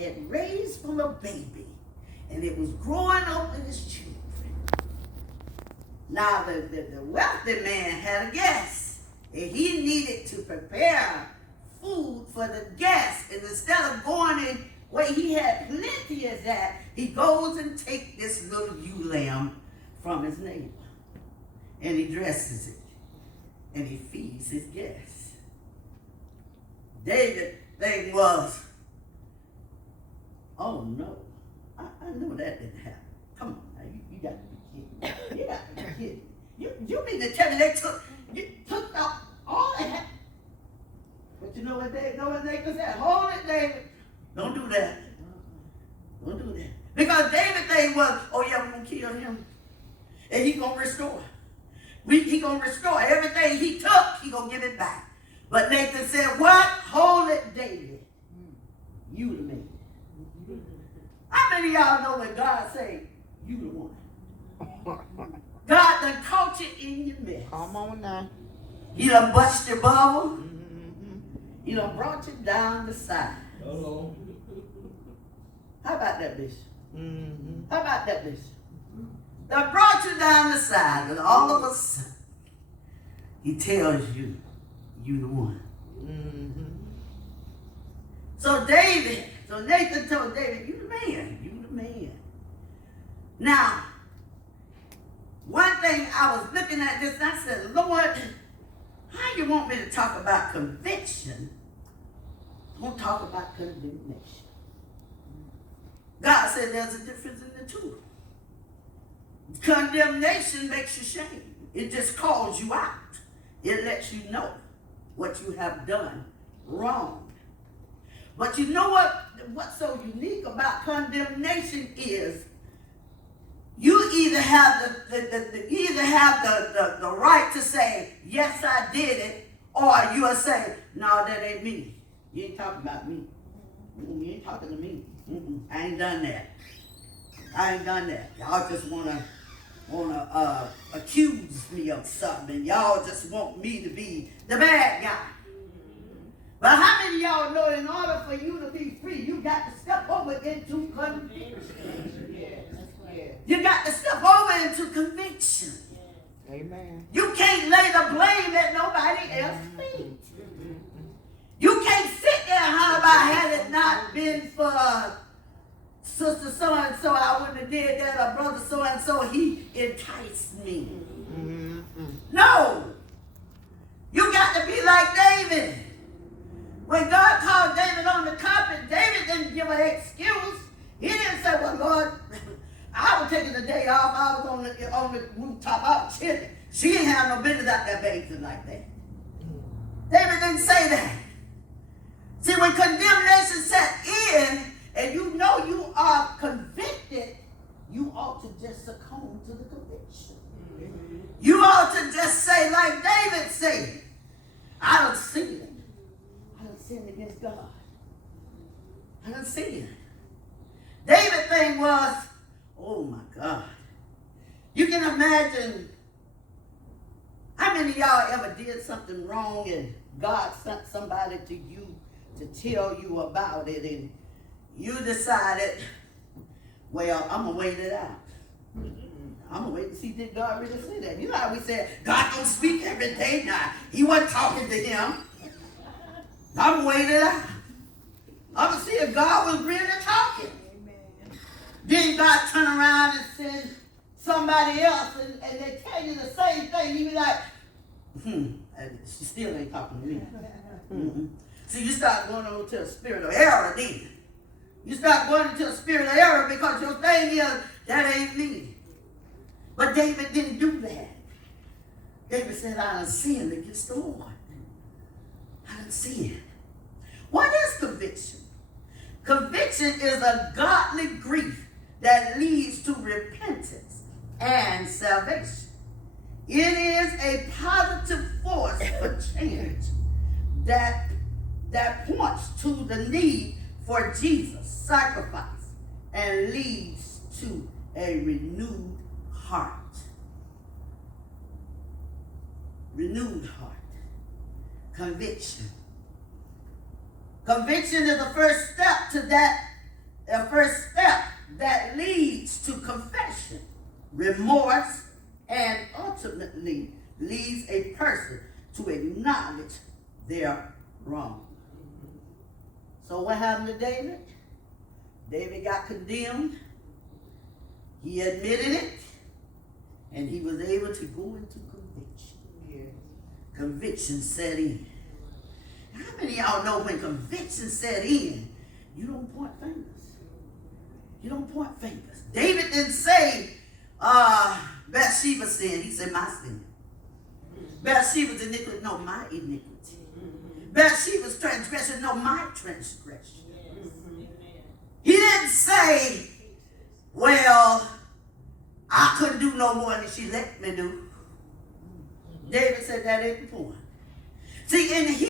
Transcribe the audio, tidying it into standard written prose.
had raised from a baby, and it was growing up with his children. Now the wealthy man had a guest, and he needed to prepare food for the guests. And instead of going in where he had plenty of that, he goes and takes this little ewe lamb from his neighbor, and he dresses it, and he feeds his guests. David's thing was, oh no, I know that didn't happen. Come on now, you got to be kidding. You got to be kidding. You mean to tell me they took out all that? But you know what they said? Hold it, David. Don't do that. Don't do that. Because David's thing was, oh yeah, we're going to kill him. And he's going to restore. He's going to restore. Everything he took, he's going to give it back. But Nathan said, what? Hold it, David. You the man. How many of y'all know when God say, you the one? God done caught you in your mess. Come on now. He done bust your bubble. He done brought you down the side. Hello. How about that, Bishop? Mm-hmm. How about that, Bishop? Done brought you down the side, and all of a sudden, he tells you, you the one. Mm-hmm. So Nathan told David, you the man. You the man. Now, one thing I was looking at this, and I said, Lord, how you want me to talk about conviction? Don't talk about condemnation. God said there's a difference in the two. Condemnation makes you shame. It just calls you out. It lets you know what you have done wrong. But you know what's so unique about condemnation is you either have the right to say, yes, I did it, or you will say, no, that ain't me. You ain't talking about me. You ain't talking to me. I ain't done that. I ain't done that. Y'all just wanna accuse me of something. Y'all just want me to be the bad guy. But how many of y'all know in order for you to be free, you got to step over into conviction? You got to step over into conviction. Amen. You can't lay the blame at nobody else's feet. You can't sit there and holler about had it not been for sister so-and-so, I wouldn't have did that, or brother so-and-so, he enticed me. Mm-hmm. No. You got to be like David. When God called David on the carpet, David didn't give an excuse. He didn't say, well, Lord, I was taking the day off. I was on the rooftop. I was chilling. She didn't have no business out there bathing like that. David didn't say that. See, when condemnation set in and you know you are convicted, you ought to just succumb to the conviction. You ought to just say, like David said, I don't see it. I don't sin against God. I don't see it. David's thing was, oh my God. You can imagine how many of y'all ever did something wrong and God sent somebody to you to tell you about it and you decided, well, I'm going to wait it out. I'm going to wait to see did God really say that. You know how we said, God don't speak every day now. He wasn't talking to him. I'm going to wait it out. I'm going to see if God was really talking. Amen. Then God turn around and send somebody else and they tell you the same thing. You be like, she still ain't talking to me. Mm-hmm. So you start going on to a spirit of error then. You start going into a spirit of error because your thing is, that ain't me. But David didn't do that. David said, I done sinned against the Lord. I done sinned. What is conviction? Conviction is a godly grief that leads to repentance and salvation. It is a positive force for change that points to the need for Jesus' sacrifice and leads to a renewed heart. Renewed heart. Conviction. Conviction is the first step to that a first step that leads to confession, remorse, and ultimately leads a person to acknowledge their wrong. So what happened to David? David got condemned. He admitted it. And he was able to go into conviction. Yes. Conviction set in. How many of y'all know when conviction set in, you don't point fingers? You don't point fingers. David didn't say Bathsheba's sin. He said my sin. Bathsheba's iniquity, no, my iniquity. Bathsheba's transgression, no, my transgression. He didn't say, well, I couldn't do no more than she let me do. David said that ain't the point. See, in